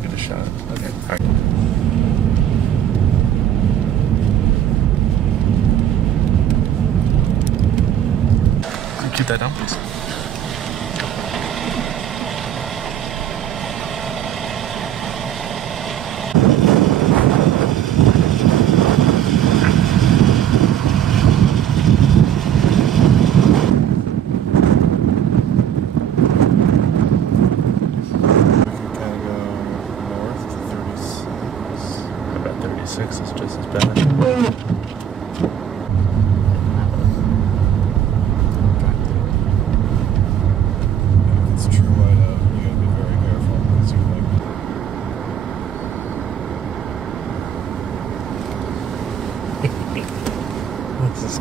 get a shot. Okay. All right. Keep that down, please. I bet 36 is just as bad. It's true whiteout. You gotta be very careful because you This is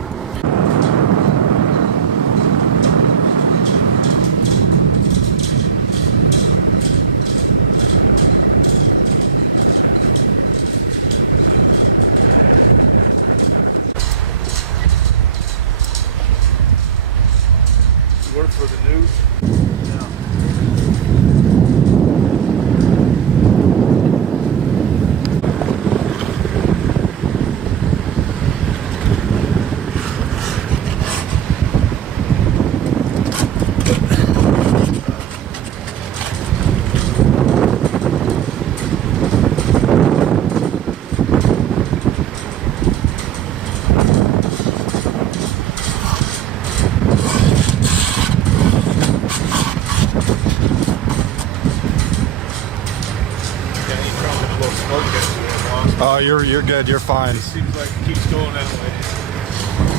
You work for the news? Yeah. Oh, you're good. You're fine. Seems like it keeps going that way.